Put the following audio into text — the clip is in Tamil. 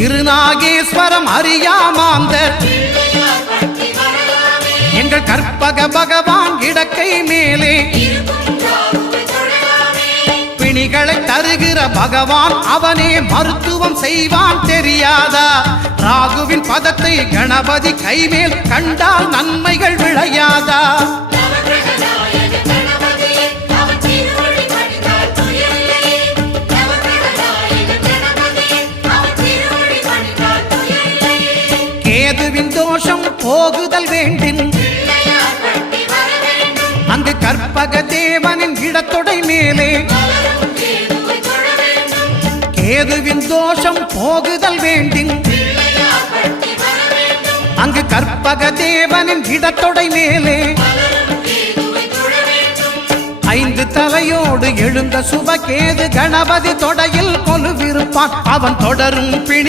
திருநாகேஸ்வரம் அறியாமாந்தர் எங்கள் கற்பக பகவான் இடக்கை மேலே பிணிகளை தருகிற பகவான் அவனே மருத்துவம் செய்வான் தெரியாதா? ராகுவின் பதத்தை கணபதி கைமேல் கண்டால் நன்மைகள் விளையாதா? கேதுவின் தோஷம் போகுதல் வேண்டின் அங்கு கற்பக தேவனின் இடத்தொடை மேலே கேதுவின் தோஷம் போகுதல் வேண்டின் அங்கு கற்பக தேவனின் இடத்தொடை மேலே 5 தலையோடு எழுந்த சுபகேது கணபதி தொடையில் கொலுவிருப்பான் அவன் தொடரும் பிணி